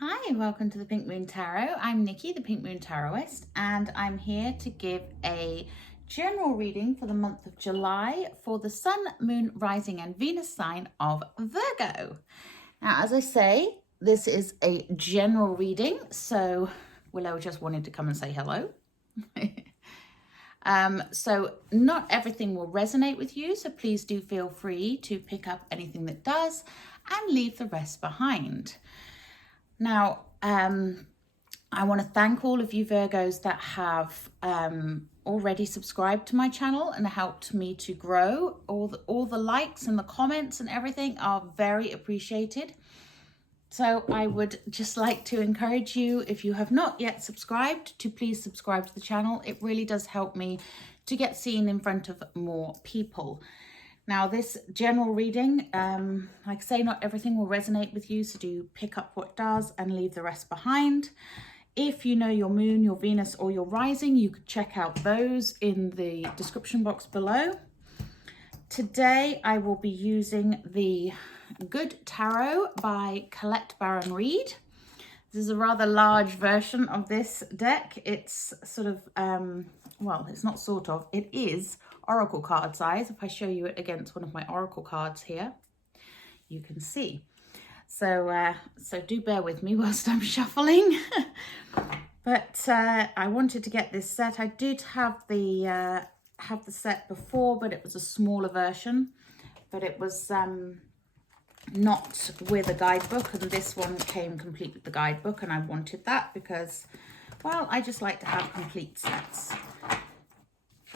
Hi, welcome to the Pink Moon Tarot. I'm Nikki, the Pink Moon Tarotist, and I'm here to give a general reading for the month of July for the Sun, Moon, Rising and Venus sign of Virgo. Now, as I say, this is a general reading, so Willow just wanted to come and say hello. So not everything will resonate with you, so please do feel free to pick up anything that does and leave the rest behind. Now, I want to thank all of you Virgos that have already subscribed to my channel and helped me to grow. All the likes and the comments and everything are very appreciated. So I would just like to encourage you, if you have not yet subscribed, to please subscribe to the channel. It really does help me to get seen in front of more people. Now, this general reading, like I say, not everything will resonate with you, so do pick up what does and leave the rest behind. If you know your moon, your Venus, or your rising, you could check out those in the description box below. Today, I will be using the Good Tarot by Colette Baron Reid. This is a rather large version of this deck. It's sort of, well, it's not sort of, it is oracle card size. If I show you it against one of my oracle cards here, you can see. So do bear with me whilst I'm shuffling. But I wanted to get this set. I did have the set before, but it was a smaller version. But it was not with a guidebook, and this one came complete with the guidebook, and I wanted that because, well, I just like to have complete sets.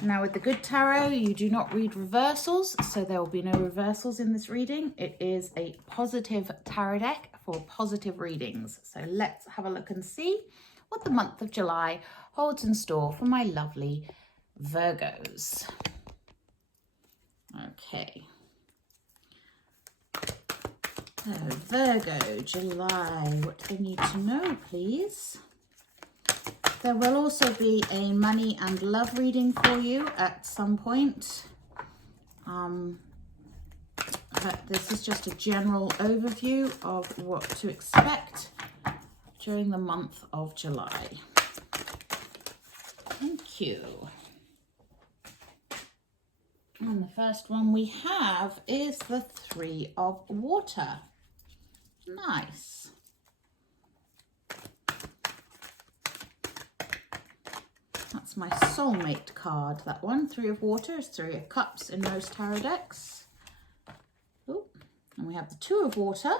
Now, with the Good Tarot, you do not read reversals, so there will be no reversals in this reading. It is a positive tarot deck for positive readings. So let's have a look and see what the month of July holds in store for my lovely Virgos. Okay. So, Virgo, July, what do they need to know, please? There will also be a money and love reading for you at some point. But this is just a general overview of what to expect during the month of July. Thank you. And the first one we have is the Three of Water. Nice. That's my soulmate card, that one. Three of Water is Three of Cups in most tarot decks. Ooh. And we have the Two of Water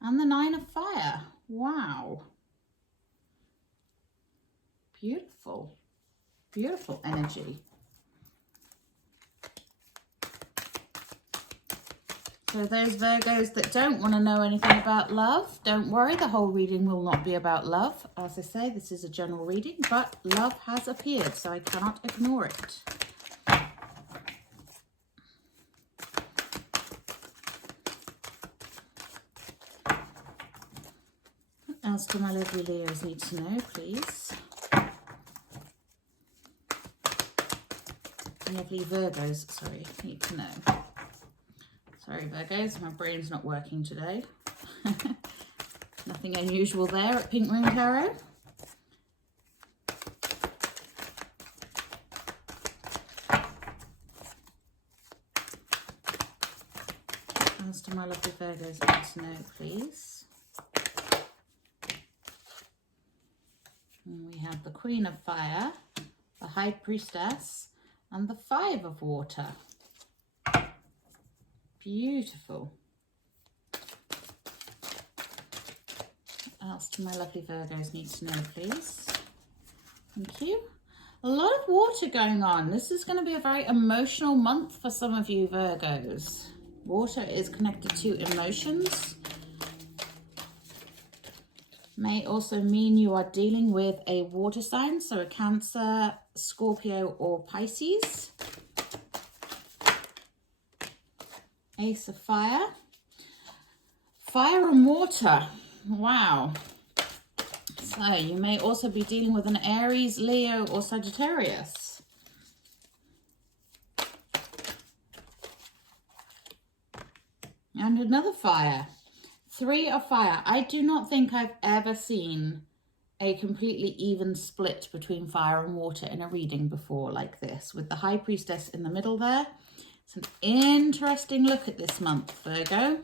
and the Nine of Fire. Wow. Beautiful. Beautiful energy. So those Virgos that don't want to know anything about love, don't worry, the whole reading will not be about love. As I say, this is a general reading, but love has appeared, so I cannot ignore it. What else do my lovely Leos need to know, please? Lovely Virgos, sorry, need to know. Sorry, Virgos, my brain's not working today. Nothing unusual there at Pink Moon Tarot. What else do my lovely Virgos need to know, please? And we have the Queen of Fire, the High Priestess, and the Five of Water. Beautiful. What else do my lovely Virgos need to know, please? Thank you. A lot of water going on. This is going to be a very emotional month for some of you Virgos. Water is connected to emotions. May also mean you are dealing with a water sign, so a Cancer, Scorpio, or Pisces. Ace of Fire. Fire and water. Wow. So you may also be dealing with an Aries, Leo, or Sagittarius. And another fire. Three of Fire. I do not think I've ever seen a completely even split between fire and water in a reading before like this, with the High Priestess in the middle there. It's an interesting look at this month, Virgo.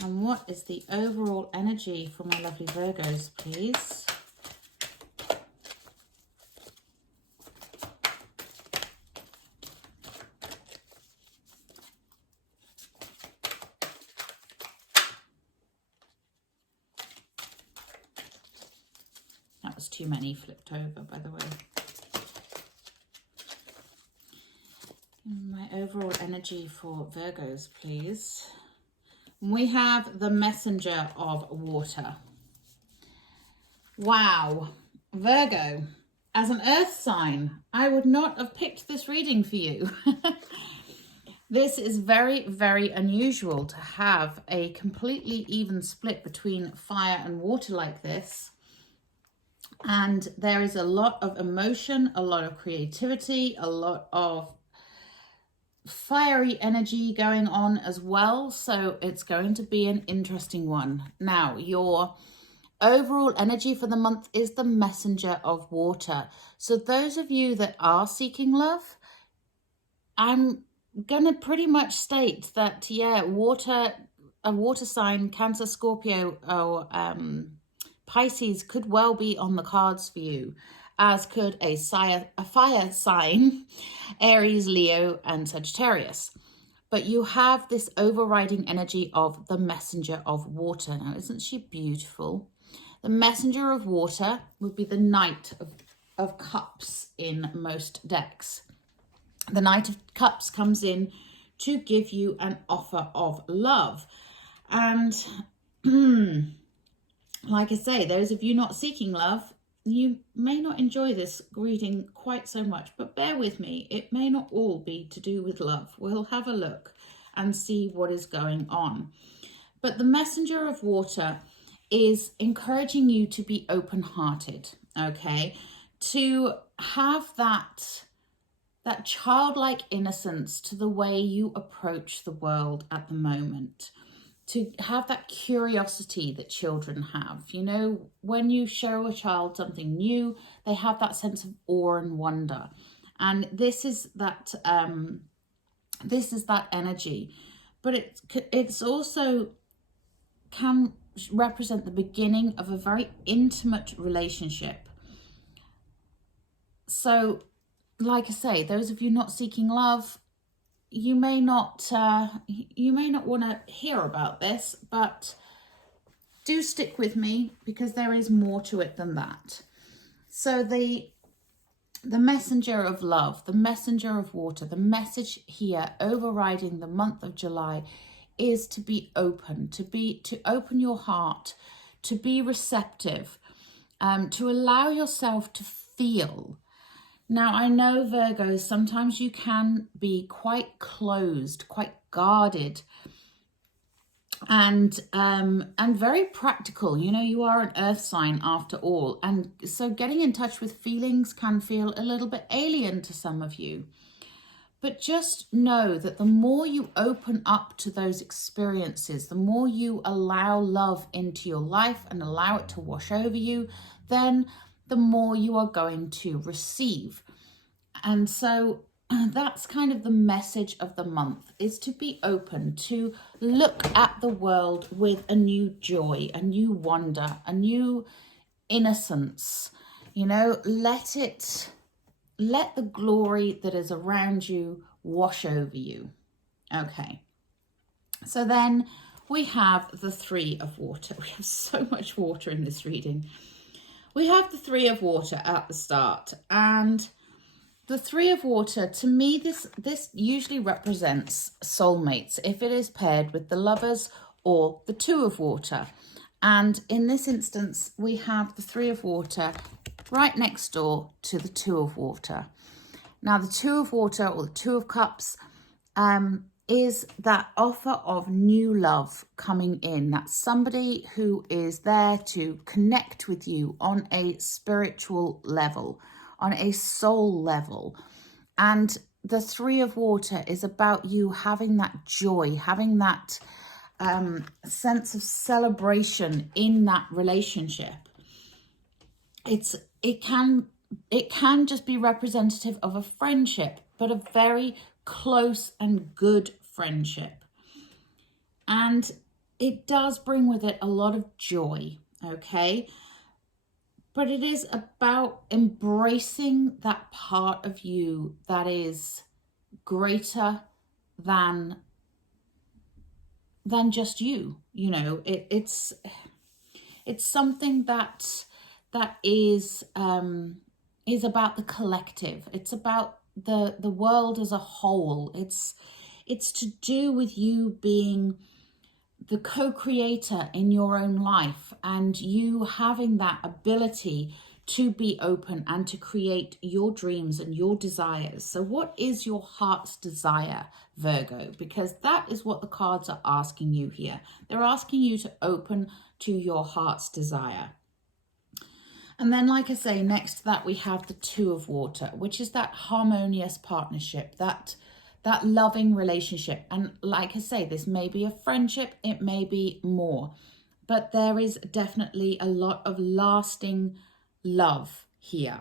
And what is the overall energy for my lovely Virgos, please? That was too many flipped over, by the way. My overall energy for Virgos, please. We have the Messenger of Water. Wow. Virgo, as an earth sign, I would not have picked this reading for you. This is very, very unusual to have a completely even split between fire and water like this. And there is a lot of emotion, a lot of creativity, a lot of fiery energy going on as well. So it's going to be an interesting one. Now, your overall energy for the month is the Messenger of Water. So those of you that are seeking love, I'm going to pretty much state that, yeah, water, a water sign, Cancer, Scorpio, or Pisces could well be on the cards for you, as could a fire sign, Aries, Leo, and Sagittarius. But you have this overriding energy of the Messenger of Water. Now, isn't she beautiful? The Messenger of Water would be the Knight of Cups in most decks. The Knight of Cups comes in to give you an offer of love. And like I say, those of you not seeking love, you may not enjoy this reading quite so much, but bear with me. It may not all be to do with love. We'll have a look and see what is going on. But the Messenger of Water is encouraging you to be open-hearted, okay? To have that childlike innocence to the way you approach the world at the moment. To have that curiosity that children have. You know, when you show a child something new, they have that sense of awe and wonder. And this is that energy. But it's also can represent the beginning of a very intimate relationship. So, like I say, those of you not seeking love, you may not want to hear about this, but do stick with me because there is more to it than that. So the Messenger of Love, the Messenger of Water, the message here overriding the month of July is to be open, to open your heart, to be receptive, to allow yourself to feel. Now, I know, Virgos, sometimes you can be quite closed, quite guarded, and very practical. You know, you are an earth sign after all. And so getting in touch with feelings can feel a little bit alien to some of you. But just know that the more you open up to those experiences, the more you allow love into your life and allow it to wash over you, then the more you are going to receive. And so that's kind of the message of the month, is to be open, to look at the world with a new joy, a new wonder, a new innocence. You know, let the glory that is around you wash over you. Okay. So then we have the Three of Water. We have so much water in this reading. We have the Three of Water at the start, and the Three of Water, to me, this usually represents soulmates if it is paired with the Lovers or the Two of Water. And in this instance, we have the Three of Water right next door to the Two of Water. Now, the Two of Water, or the Two of Cups, is that offer of new love coming in. That's somebody who is there to connect with you on a spiritual level, on a soul level. And the Three of Water is about you having that joy, having that sense of celebration in that relationship. It can just be representative of a friendship, but a very close and good friendship. And it does bring with it a lot of joy, okay? But it is about embracing that part of you that is greater than just you. You know, it's something that is about the collective. It's about the world as a whole. It's to do with you being the co-creator in your own life, and you having that ability to be open and to create your dreams and your desires. So what is your heart's desire, Virgo? Because that is what the cards are asking you here. They're asking you to open to your heart's desire. And then, like I say, next to that we have the Two of Water, which is that harmonious partnership, that loving relationship. And like I say, this may be a friendship, it may be more, but there is definitely a lot of lasting love here,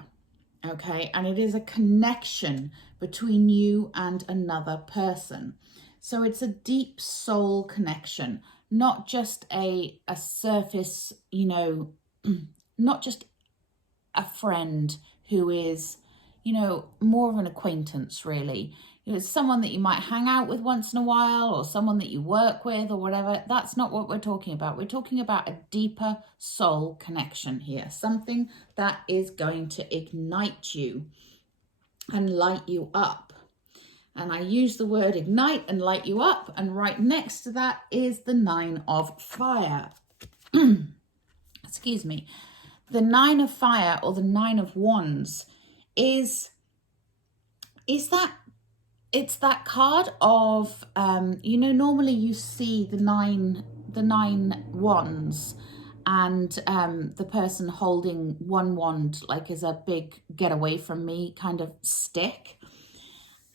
okay? And it is a connection between you and another person. So it's a deep soul connection, not just a surface, you know, not just a friend who is, you know, more of an acquaintance, really. You know, it's someone that you might hang out with once in a while, or someone that you work with or whatever. That's not what we're talking about. We're talking about a deeper soul connection here, something that is going to ignite you and light you up. And I use the word ignite and light you up, and right next to that is the Nine of Fire. Excuse me. The Nine of Fire, or the Nine of Wands, is that it's that card of, you know, normally you see the nine wands, and the person holding one wand like as a big get away from me kind of stick.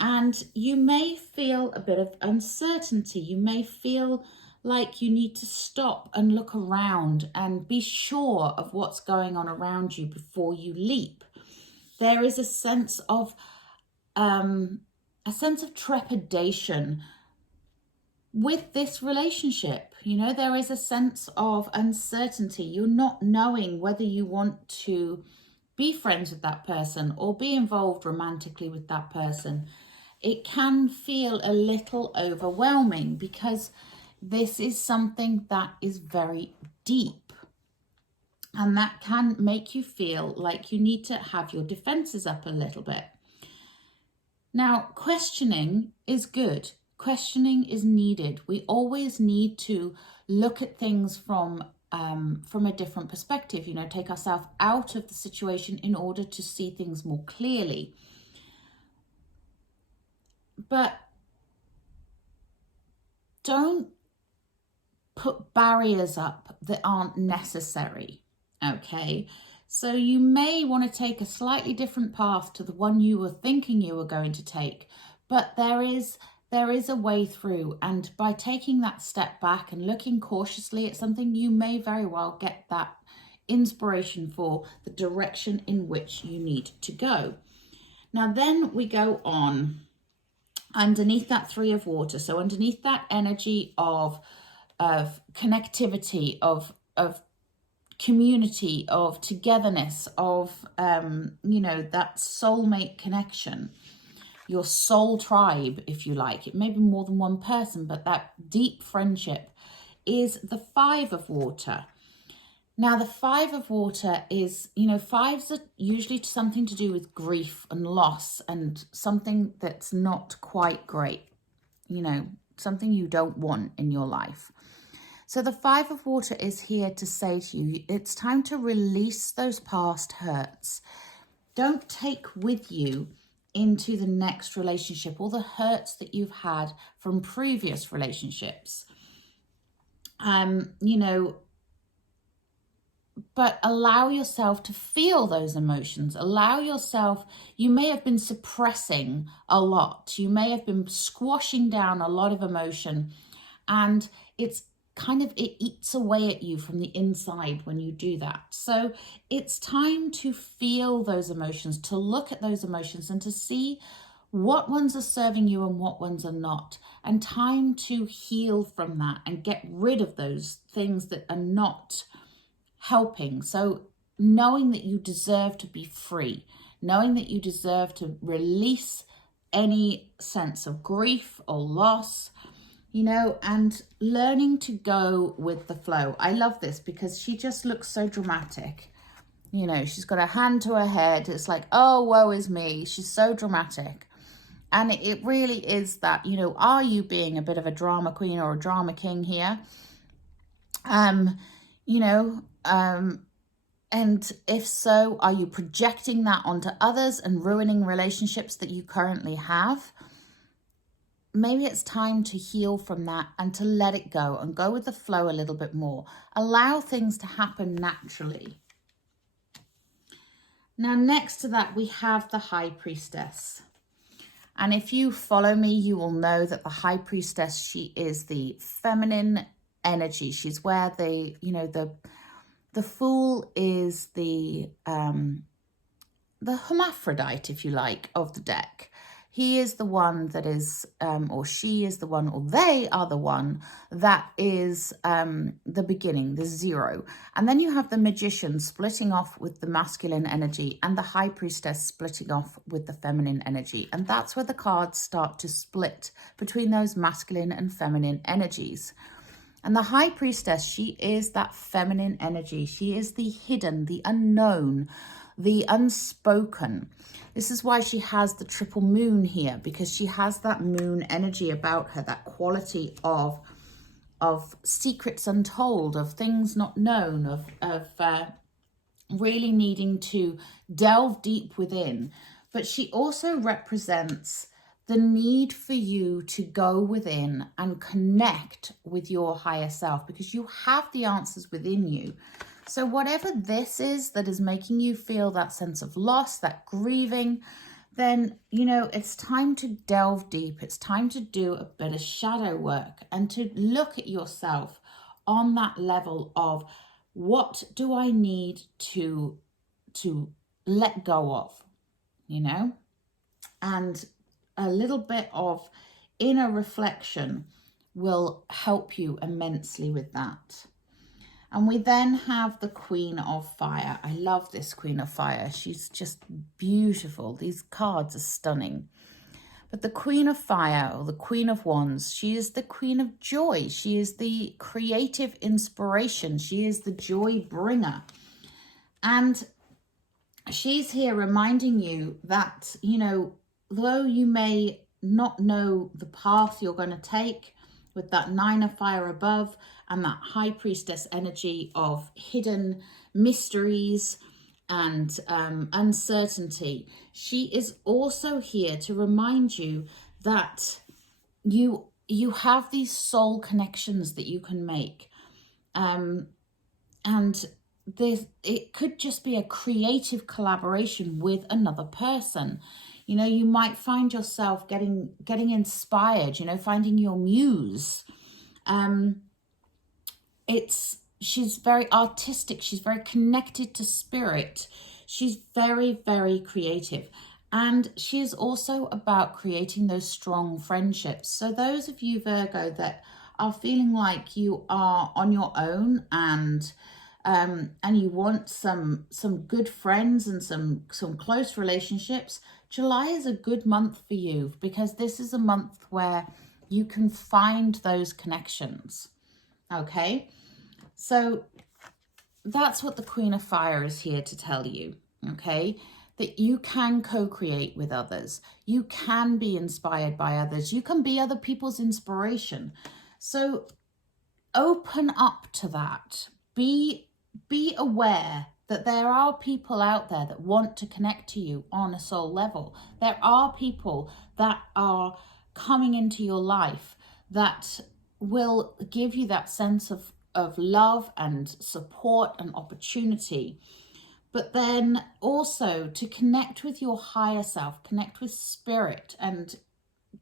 And you may feel a bit of uncertainty. You may feel like you need to stop and look around and be sure of what's going on around you before you leap. There is a sense of trepidation with this relationship. You know, there is a sense of uncertainty. You're not knowing whether you want to be friends with that person or be involved romantically with that person. It can feel a little overwhelming because this is something that is very deep, and that can make you feel like you need to have your defenses up a little bit. Now, questioning is good. Questioning is needed. We always need to look at things from a different perspective, you know, take ourselves out of the situation in order to see things more clearly. But don't put barriers up that aren't necessary, okay? So you may want to take a slightly different path to the one you were thinking you were going to take, but there is a way through, and by taking that step back and looking cautiously at something, you may very well get that inspiration for the direction in which you need to go. Now then we go on underneath that Three of Water. So underneath that energy of connectivity, of community, of togetherness, of you know, that soulmate connection, your soul tribe, if you like. It may be more than one person, but that deep friendship is the Five of Water. Now, the Five of Water is, you know, fives are usually something to do with grief and loss and something that's not quite great, you know, something you don't want in your life. So the Five of Water is here to say to you, it's time to release those past hurts. Don't take with you into the next relationship all the hurts that you've had from previous relationships. You know, but allow yourself to feel those emotions. Allow yourself, you may have been suppressing a lot. You may have been squashing down a lot of emotion, and it's it eats away at you from the inside when you do that. So it's time to feel those emotions, to look at those emotions and to see what ones are serving you and what ones are not, and time to heal from that and get rid of those things that are not helping. So knowing that you deserve to be free, knowing that you deserve to release any sense of grief or loss, you know, and learning to go with the flow. I love this because she just looks so dramatic. You know, she's got her hand to her head. It's like, oh, woe is me. She's so dramatic. And it really is that, you know, are you being a bit of a drama queen or a drama king here? You know, and if so, are you projecting that onto others and ruining relationships that you currently have? Maybe it's time to heal from that and to let it go and go with the flow a little bit more. Allow things to happen naturally. Now, next to that, we have the High Priestess. And if you follow me, you will know that the High Priestess, she is the feminine energy. She's where the, you know, the Fool is the hermaphrodite, if you like, of the deck. He is the one that is, or she is the one, or they are the one that is the beginning, the zero. And then you have the Magician splitting off with the masculine energy and the High Priestess splitting off with the feminine energy. And that's where the cards start to split between those masculine and feminine energies. And the High Priestess, she is that feminine energy. She is the hidden, the unknown, the unspoken. This is why she has the triple moon here, because she has that moon energy about her, that quality of secrets untold, of things not known, of really needing to delve deep within. But she also represents the need for you to go within and connect with your higher self, because you have the answers within you. So whatever this is that is making you feel that sense of loss, that grieving, then, you know, it's time to delve deep. It's time to do a bit of shadow work and to look at yourself on that level of, what do I need to let go of, you know? And a little bit of inner reflection will help you immensely with that. And we then have the Queen of Fire. I love this Queen of Fire. She's just beautiful. These cards are stunning. But the Queen of Fire, or the Queen of Wands, she is the Queen of Joy. She is the creative inspiration. She is the joy bringer. And she's here reminding you that, you know, though you may not know the path you're going to take with that Nine of Fire above and that High Priestess energy of hidden mysteries and uncertainty, she is also here to remind you that you have these soul connections that you can make. And it could just be a creative collaboration with another person. You know, you might find yourself getting inspired, you know, finding your muse. She's very artistic. She's very connected to spirit. She's very, very creative. And she is also about creating those strong friendships. So those of you, Virgo, that are feeling like you are on your own and you want some good friends and some close relationships, July is a good month for you, because this is a month where you can find those connections. Okay, so that's what the Queen of Fire is here to tell you. Okay, that you can co-create with others. You can be inspired by others. You can be other people's inspiration. So open up to that. Be aware that there are people out there that want to connect to you on a soul level. There are people that are coming into your life that will give you that sense of love and support and opportunity. But then also to connect with your higher self, connect with spirit, and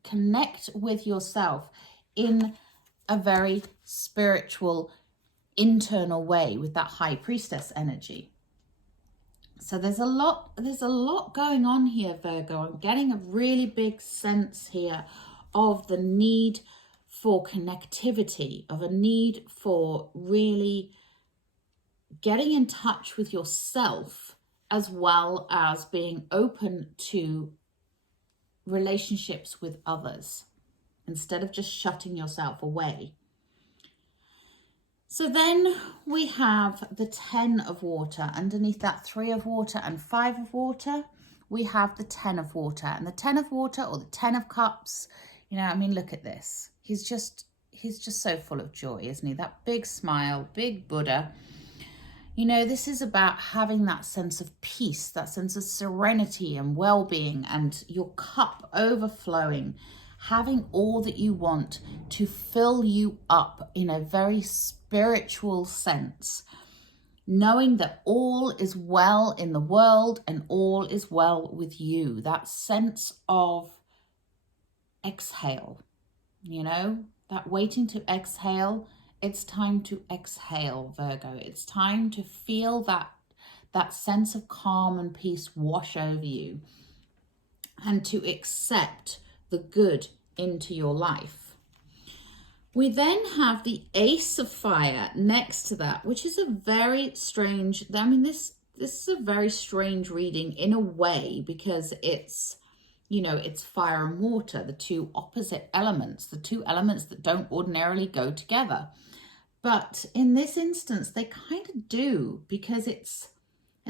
connect with yourself in a very spiritual, internal way with that High Priestess energy. So there's a lot going on here, Virgo. I'm getting a really big sense here of the need for connectivity, of a need for really getting in touch with yourself, as well as being open to relationships with others, instead of just shutting yourself away. So then we have the 10 of water. Underneath that 3 of water and 5 of water, we have the 10 of water. And the 10 of water, or the 10 of cups, you know, I mean, look at this. He's just so full of joy, isn't he? That big smile, big Buddha. You know, this is about having that sense of peace, that sense of serenity and well-being, and your cup overflowing, having all that you want to fill you up in a very spiritual sense, knowing that all is well in the world and all is well with you. That sense of exhale, you know, that waiting to exhale. It's time to exhale, Virgo. It's time to feel that sense of calm and peace wash over you, and to accept the good into your life. We then have the Ace of Fire next to that, which is a very strange, I mean, this is a very strange reading in a way, because it's, you know, it's fire and water, the two opposite elements, the two elements that don't ordinarily go together. But in this instance, they kind of do, because it's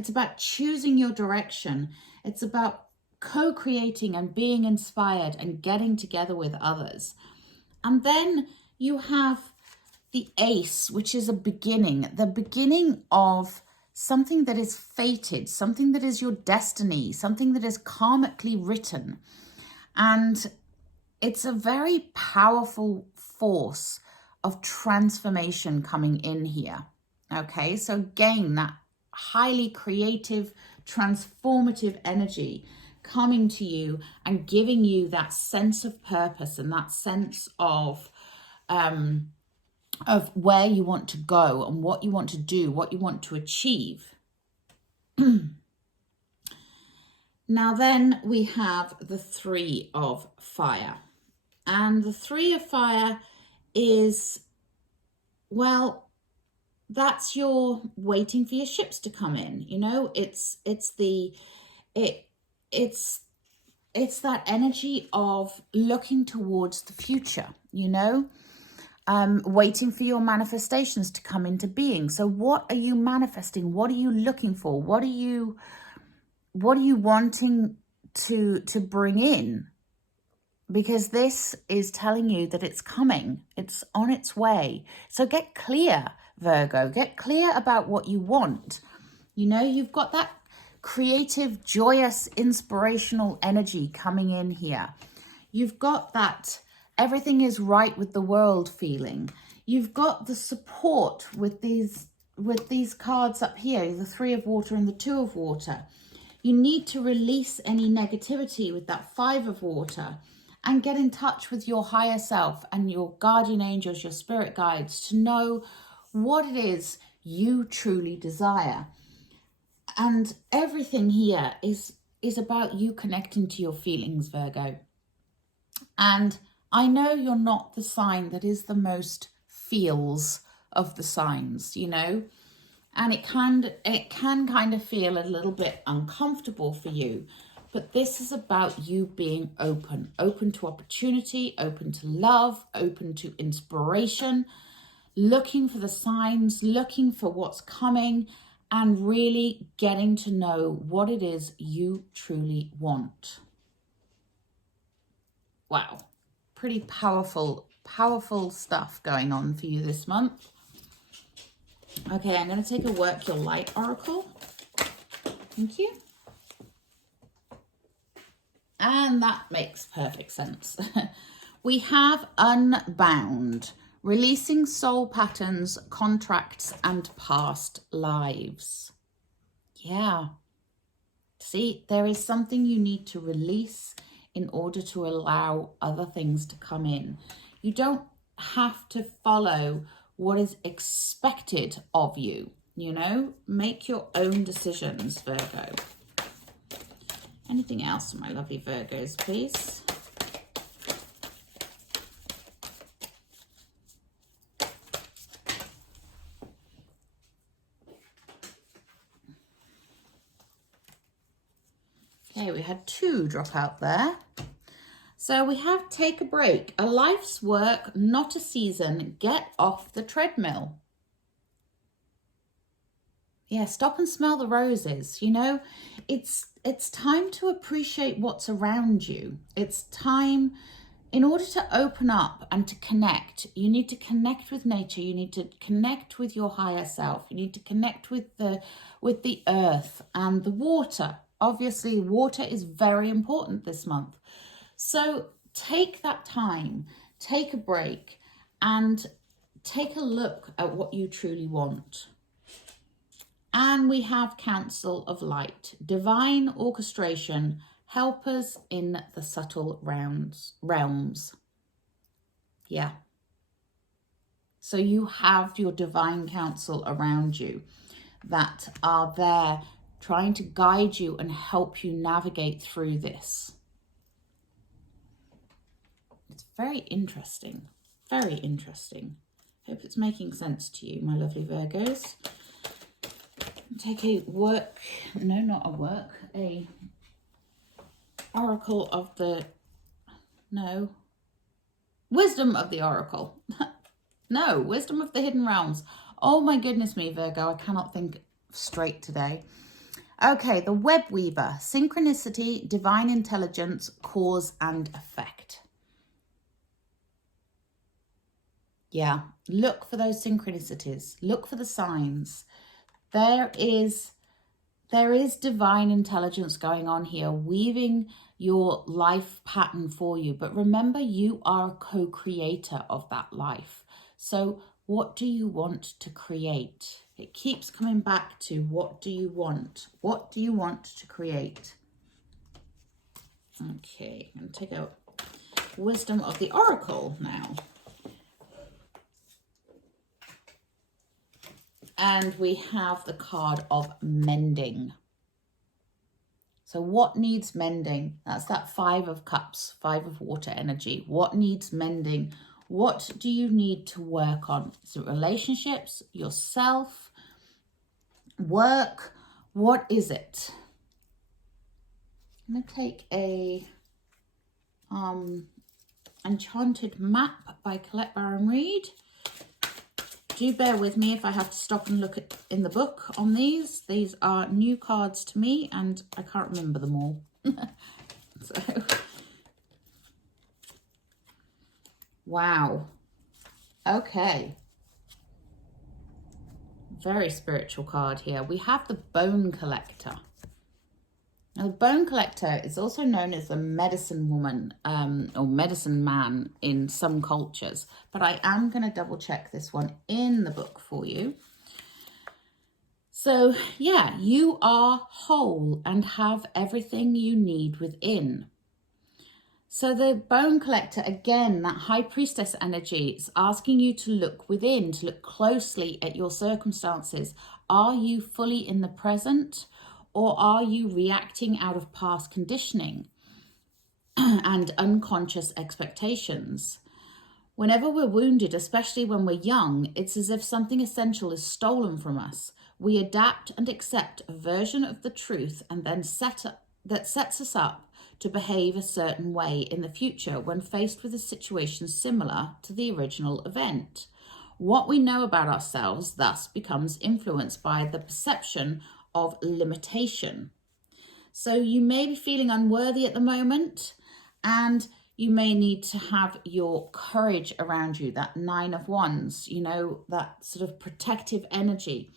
about choosing your direction. It's about co-creating and being inspired and getting together with others. And then you have the Ace, which is a beginning, the beginning of something that is fated, something that is your destiny, something that is karmically written. And it's a very powerful force of transformation coming in here. Okay, so again, that highly creative, transformative energy coming to you and giving you that sense of purpose and that sense of where you want to go and what you want to do, what you want to achieve. Now then we have the 3 of Fire. And the 3 of Fire is, well, that's your waiting for your ships to come in. You know, it's that energy of looking towards the future, you know, waiting for your manifestations to come into being. So what are you manifesting? What are you looking for? What are you wanting to bring in? Because this is telling you that it's coming, it's on its way. So get clear, Virgo, get clear about what you want. You know, you've got that creative, joyous, inspirational energy coming in here. You've got that everything is right with the world feeling. You've got the support with these cards up here, the 3 of water and the 2 of water. You need to release any negativity with that 5 of water and get in touch with your higher self and your guardian angels, your spirit guides, to know what it is you truly desire. And everything here is about you connecting to your feelings, Virgo. And I know you're not the sign that is the most feels of the signs, you know, and it can kind of feel a little bit uncomfortable for you. But this is about you being open to opportunity, open to love, open to inspiration, looking for the signs, looking for what's coming, and really getting to know what it is you truly want. Wow, pretty powerful stuff going on for you this month. Okay, I'm going to take a Work Your Light Oracle. Thank you. And that makes perfect sense. We have Unbound, releasing soul patterns, contracts, and past lives. Yeah. See, there is something you need to release in order to allow other things to come in. You don't have to follow what is expected of you, you know? Make your own decisions, Virgo. Anything else, my lovely Virgos, please? Okay, we had 2 drop out there. So we have take a break, a life's work, not a season, get off the treadmill. Yeah, stop and smell the roses. You know, it's time to appreciate what's around you. It's time, in order to open up and to connect, you need to connect with nature. You need to connect with your higher self. You need to connect with the earth and the water. Obviously, water is very important this month. So take that time, take a break, and take a look at what you truly want. And we have Council of Light, divine orchestration, helpers in the subtle realms. Yeah. So you have your divine council around you that are there trying to guide you and help you navigate through this. It's very interesting. Very interesting. Hope it's making sense to you, my lovely Virgos. Take a oracle of the, wisdom of the oracle. No, wisdom of the hidden realms. Oh my goodness me, Virgo, I cannot think straight today. Okay, the Webweaver, synchronicity, divine intelligence, cause and effect. Yeah, look for those synchronicities. Look for the signs. There is divine intelligence going on here, weaving your life pattern for you. But remember, you are a co-creator of that life. So what do you want to create? It keeps coming back to, what do you want? What do you want to create? Okay, I'm going to take out wisdom of the oracle now. And we have the card of mending. So what needs mending? That's that 5 of cups, 5 of water energy. What needs mending? What do you need to work on? Is it relationships, yourself, work? What is it? I'm going to take a Enchanted Map by Colette Baron Reid. Do bear with me if I have to stop and look in the book on these. These are new cards to me and I can't remember them all. So, wow. Okay. Very spiritual card here. We have the Bone Collector. Now, the Bone Collector is also known as the medicine woman or medicine man in some cultures, but I am going to double check this one in the book for you. So yeah, you are whole and have everything you need within. So the Bone Collector, again, that High Priestess energy, is asking you to look within, to look closely at your circumstances. Are you fully in the present? Or are you reacting out of past conditioning and unconscious expectations? Whenever we're wounded, especially when we're young, it's as if something essential is stolen from us. We adapt and accept a version of the truth and then that sets us up to behave a certain way in the future when faced with a situation similar to the original event. What we know about ourselves thus becomes influenced by the perception of limitation. So you may be feeling unworthy at the moment, and you may need to have your courage around you, that 9 of Wands, you know, that sort of protective energy.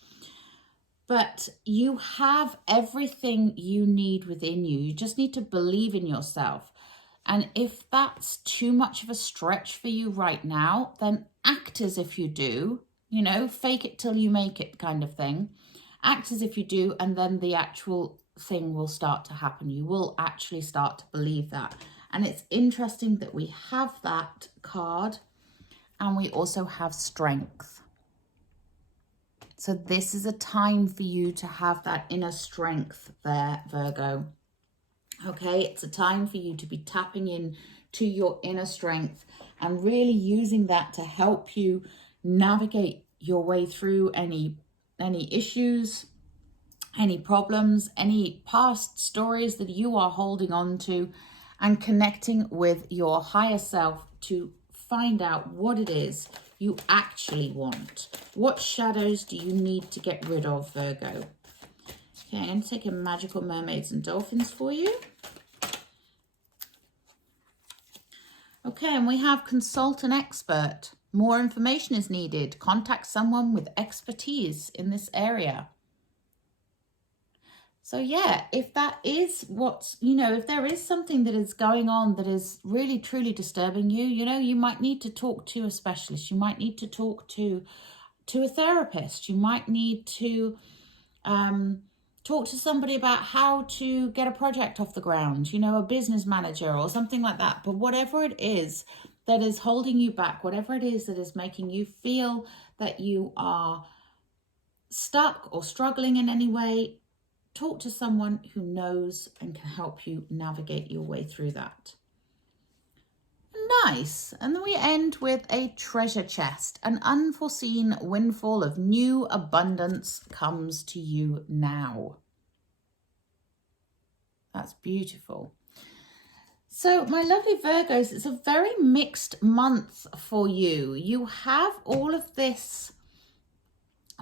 But you have everything you need within you. You just need to believe in yourself. And if that's too much of a stretch for you right now, then act as if you do, you know, fake it till you make it kind of thing. Act as if you do, and then the actual thing will start to happen. You will actually start to believe that. And it's interesting that we have that card and we also have strength. So this is a time for you to have that inner strength there, Virgo. Okay, it's a time for you to be tapping in to your inner strength and really using that to help you navigate your way through any issues, any problems, any past stories that you are holding on to, and connecting with your higher self to find out what it is you actually want. What shadows do you need to get rid of, Virgo? Okay, I'm going to take a Magical Mermaids and Dolphins for you. Okay, and we have Consult an Expert. More information is needed. Contact someone with expertise in this area. So yeah, if that is what's, if there is something that is going on that is really, truly disturbing you, you might need to talk to a specialist. You might need to talk to a therapist. You might need to talk to somebody about how to get a project off the ground, a business manager or something like that. But whatever it is that is holding you back, whatever it is that is making you feel that you are stuck or struggling in any way, talk to someone who knows and can help you navigate your way through that. Nice. And then we end with a treasure chest. An unforeseen windfall of new abundance comes to you now. That's beautiful. So my lovely Virgos, it's a very mixed month for you. You have all of this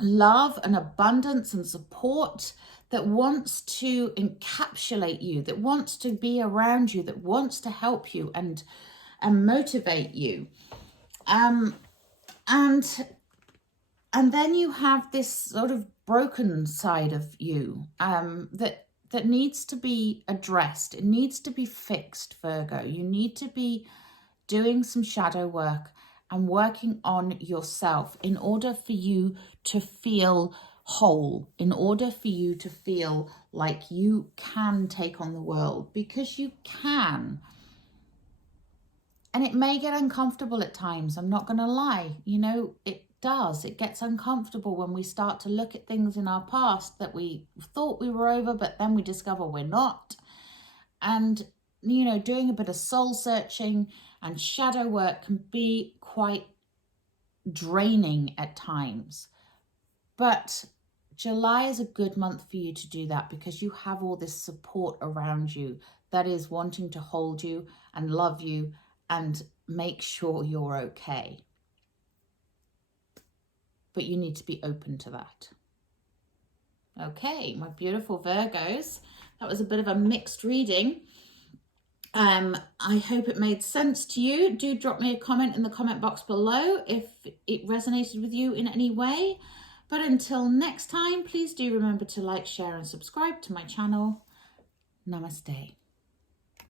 love and abundance and support that wants to encapsulate you, that wants to be around you, that wants to help you and motivate you. And then you have this sort of broken side of you that needs to be addressed. It needs to be fixed, Virgo. You need to be doing some shadow work and working on yourself in order for you to feel whole, in order for you to feel like you can take on the world, because you can. And it may get uncomfortable at times, I'm not going to lie. It does. It gets uncomfortable when we start to look at things in our past that we thought we were over, but then we discover we're not. And, doing a bit of soul searching and shadow work can be quite draining at times. But July is a good month for you to do that, because you have all this support around you that is wanting to hold you and love you and make sure you're okay. But you need to be open to that. Okay, my beautiful Virgos, that was a bit of a mixed reading. I hope it made sense to you. Do drop me a comment in the comment box below if it resonated with you in any way. But until next time, please do remember to like, share and subscribe to my channel. Namaste.